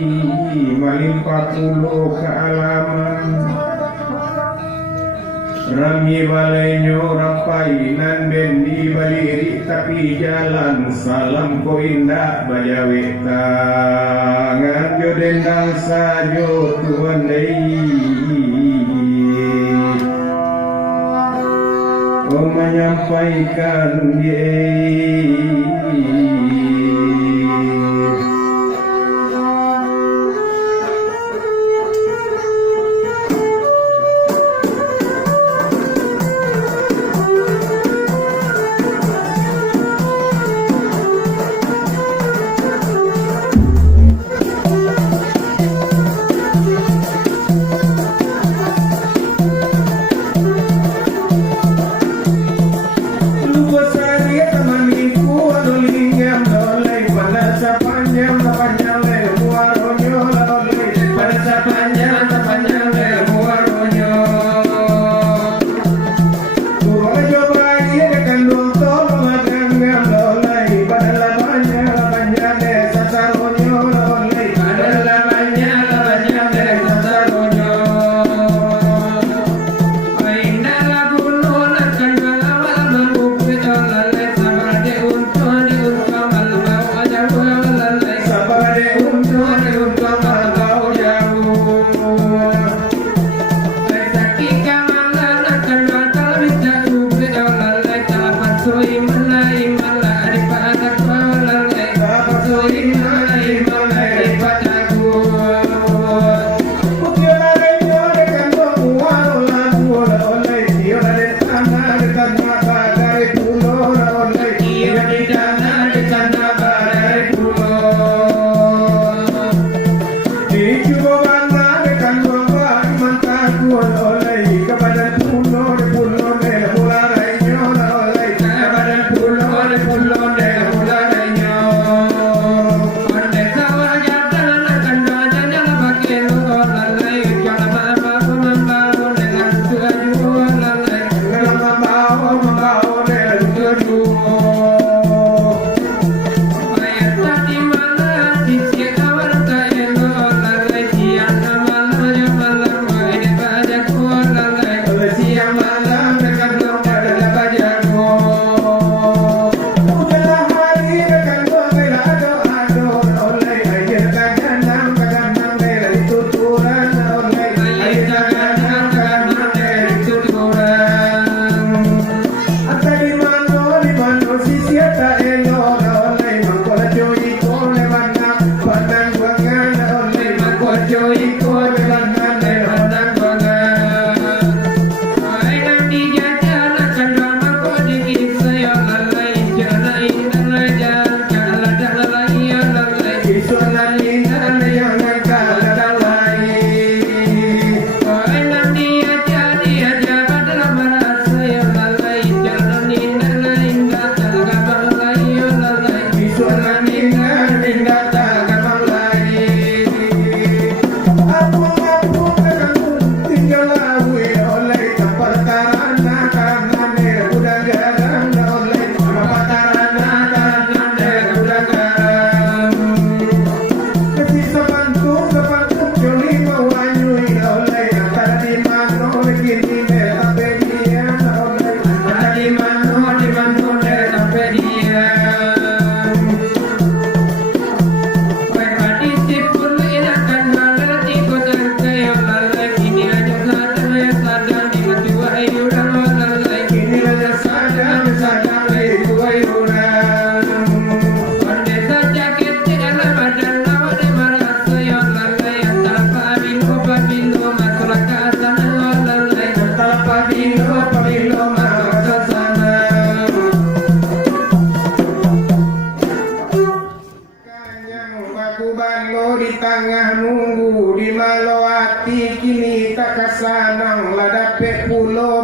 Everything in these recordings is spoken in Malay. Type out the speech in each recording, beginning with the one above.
malimpah pulau ke alaman Rami balenyo rapainan bendi baliri tapi jalan salam ko indah bajawe tangan jo dendang sajo tuan dei menyampaikan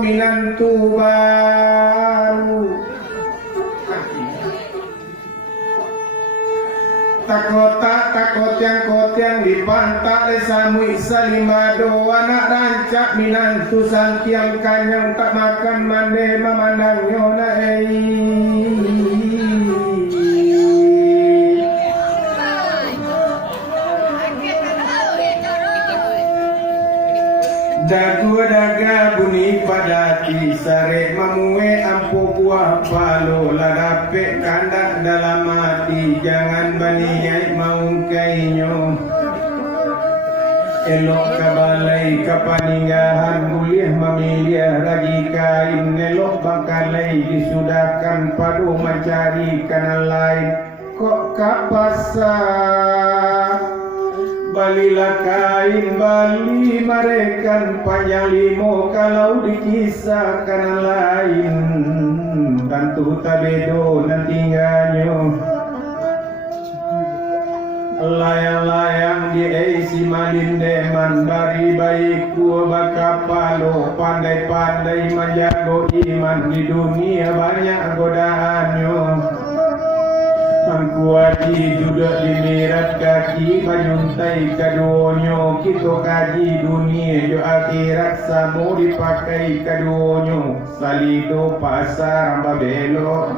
Minantu baru takot yang dipantak lesamu isa lima doa anak rancak minantu santiang kanyang tak makan mande memandang nyona Dagu daga bunyi padati sare mamue ampu buah palo ladape kandak dalam hati jangan baniai mau kainyo elok kabalai kapaninggahan kuliah memilih ragi kain elok bakalai disudahkan padu mencari kanal lain kok kapasa balilah kain bali marekan panjang limo kalau dikisahkan lain tentu tak bedo nantingganyo layang-layang di isi malindeman bari baikku bakapalo pandai-pandai menjago iman di dunia banyak godaanyo Angku aji duduk di mirat kaki Majuntai kaduonyo Kita kaji dunia Jo akhirat samu dipakai kaduonyo Salido pasar Babelo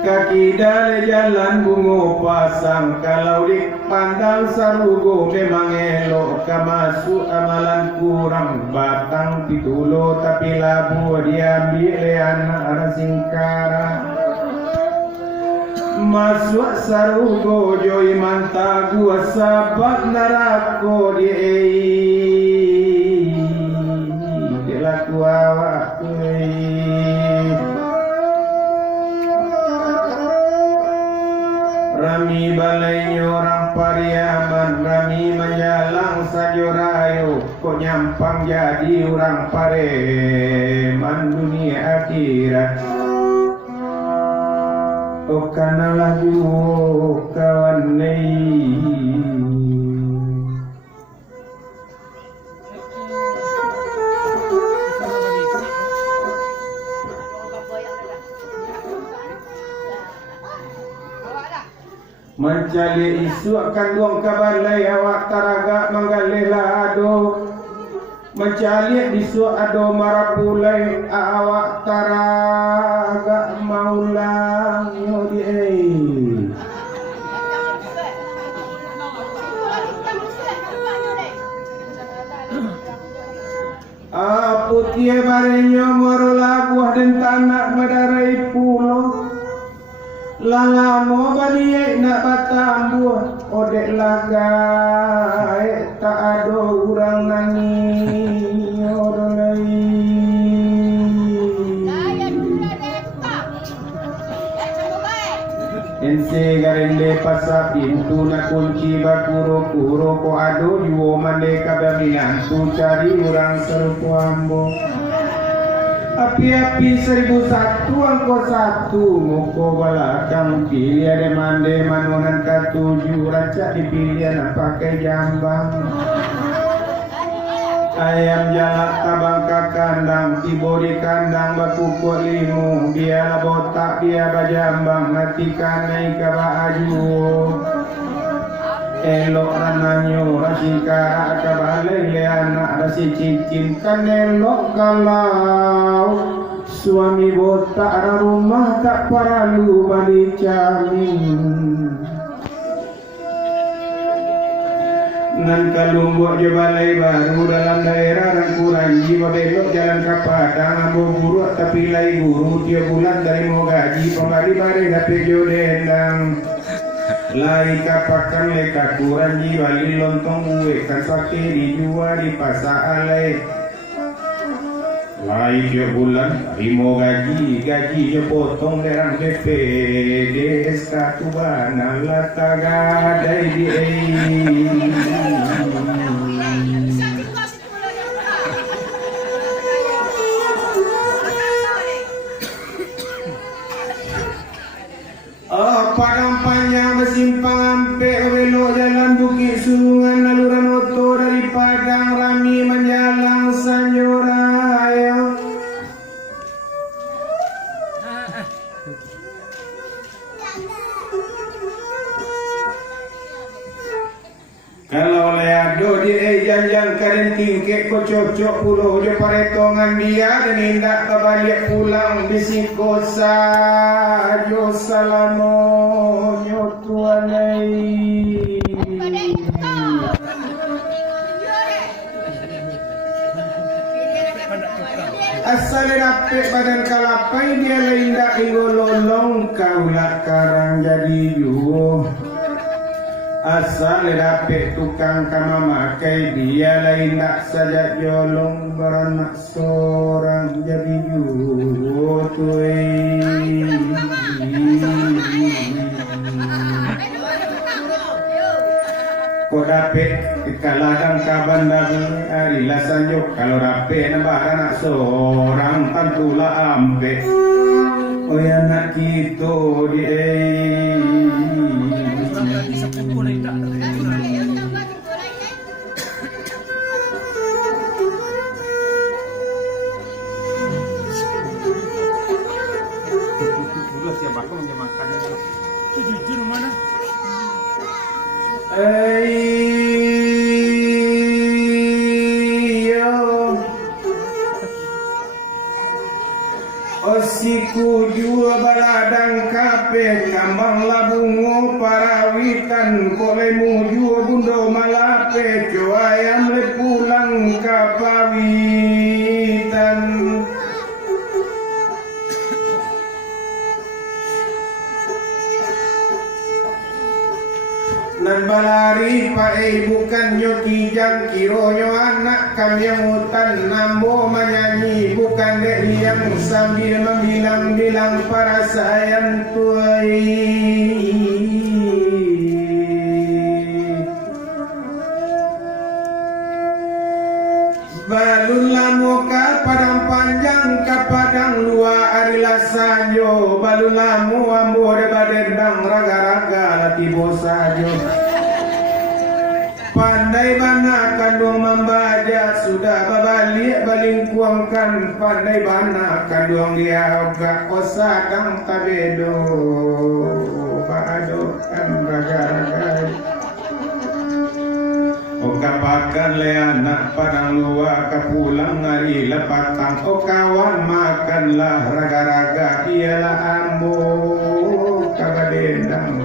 Kaki dari jalan bungo pasang Kalau dipandang sarugo memang elok Kamasuk amalan kurang Batang pitulo tapi labu diambil anak rasingkara Masuk sarugo joy manta gua sabat narako di laku awak Rami balai orang pariaman Rami menjalang sajorayo Kok nyampang jadi orang pareman dunia akhirat Oh kanalah duo kawan nei Mencari isu akan buang kabalai awak taraga menggalih lado Mencari isu ado marapulai awak taraga maulang yodi Putih barenyo morola buah dan tanak madarai pulau Lalamo baliai nak batang buah Odek lagai tak ada urang nani Odolai Ense garende pasar pintu nak kunci bakuro-kuro Ko ado juo mande kabaminan Tu cari urang serupu ambo Api-api 1001 angko 1 Muko balakang pilih ada mande manunan katuju Rancak dipilih pakai jambang Ayam jalak tabang ke kandang Tibo di kandang bakukuk limu Biarlah botak dia bajambang Natikan naik ke baju Elok rananyo rasikara kabalai le anak rasi cincin kan elok kalau suami botak rumah tak perlu balik jamin Nan kalumbuk je balai baru dalam daerah Rangkuranji Babelok jalan ke Padang Ambo buruk tapi lai guru tiap bulan dari mau gaji Pembali bare gape jodendang Lai kapakan leka kuranji bali lontong uwe kan sake dijual di pasar alai Lai tiap bulan mau gaji je potong lerang DP Desa Tubana lata gadai di Padang panjang bersimpang ampe belok jalan bukit sungai naluran oto dari Padang Rami menjalang Sanjoraya Kalau leado di janjang kaden tingkek ko cocok pulau jo paretongan dia dan indak kebalik pulang bisikosa jo salamo nyotuanai asal dapet badan kalapai dia indah ingololong kaulah karang jadi yuh. Asal dapet tukang kama makai dia lain tak saja jolong beranak seorang jadi yuh kau dapet kaladang kabandang arilah sanjok kalau dapet nambah anak seorang tentulah ampe oh ya nak kita dia Osiku jua baladang kape kambang labungo parawitan kolemu jua bundo malape jo ayam le pulang kapawitan nan balari pae bukan nyoki jang kironyo anak kami yang hutan nambo menyanyi bukan dek yang sambil membilang-bilang para sayang tuai balunlah muka padang panjang ke padang luar arilah sanyo balunlah mu ambo debadendang raga-raga latibo sajo pandai bana kandung membaca sudah babalik baling kuangkan pandai bana kandung dia gak osadang tabedo badokan raga-raga kapakan le anak padang luar kapulang hari lepatang oh kawan makanlah raga-raga ialah ambo kagadendang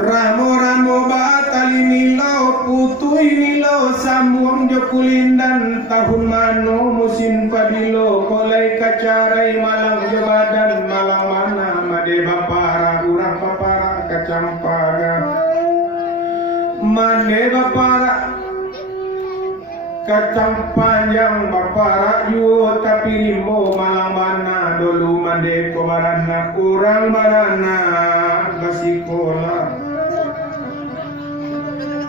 ramo-ramo batali nilo putui nilo sambung jokulindan tahun mano musim padilo kolai kacarai malang jobadan malang mana made bapara urang bapara kacampaga made bapara kacang panjang bapara yuo tapi limbo malang mana dulu made kobarana urang barana basikola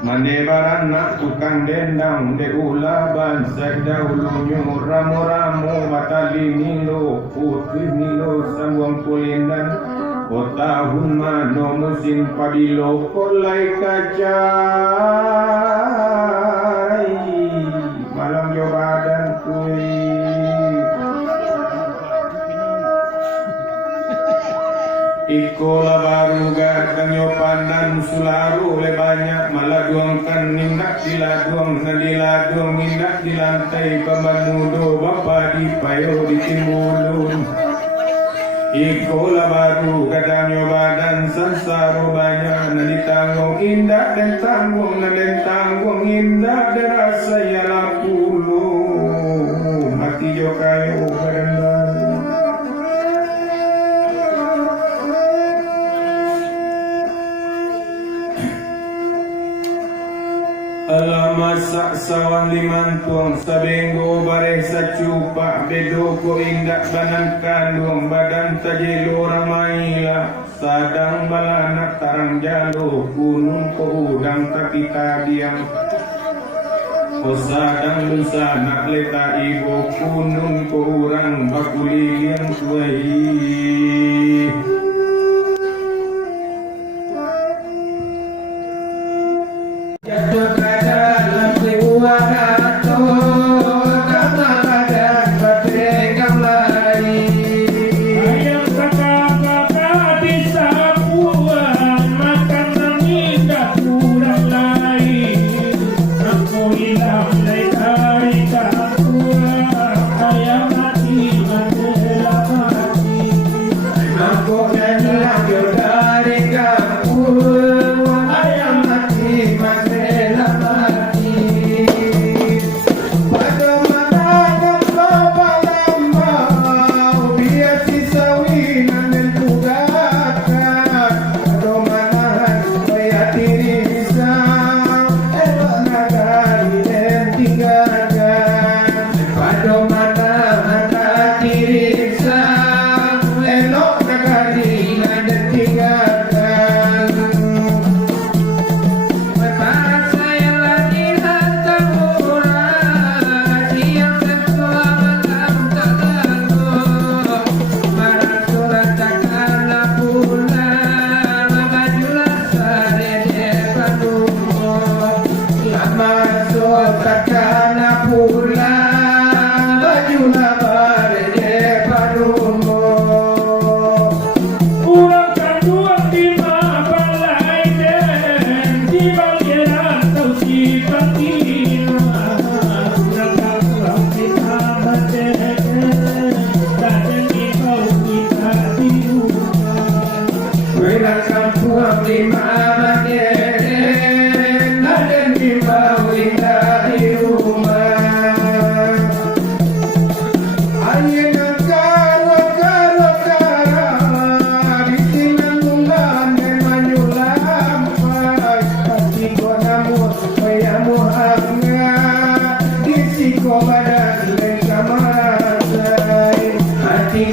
mande barana tukang dendang de ulaban dahulunya ramu-ramu batali nilo putih nilo sambung kulindan o tahun mano musim padilo kolai kacai malam jobadan kui ikola baru gadang yopanan sularu le banyak maladuangkan nindak diladuang nadiladuang nindak di lantai pemanudo bapa di payo di timbulun ikola baru gadang yobadan sansaro banyak naditanggung indah dan tanggung naden tanggung indah dan rasa yala pulu mati jo kayo berendam Alamat sawan limantuang sabenggo bare sa cupa bedo ko indak banan kandung badan tajelo ramaila sadang balanak tarang jalo gunung ko udang tapi tabiang o sadang lusa nak leta ibo gunung ko urang bakuli yang tuai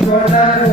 kota